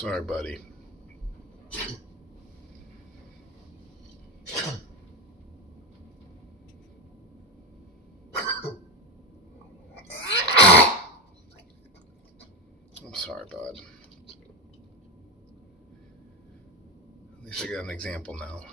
Sorry, buddy. I'm sorry, bud. At least I got an example now.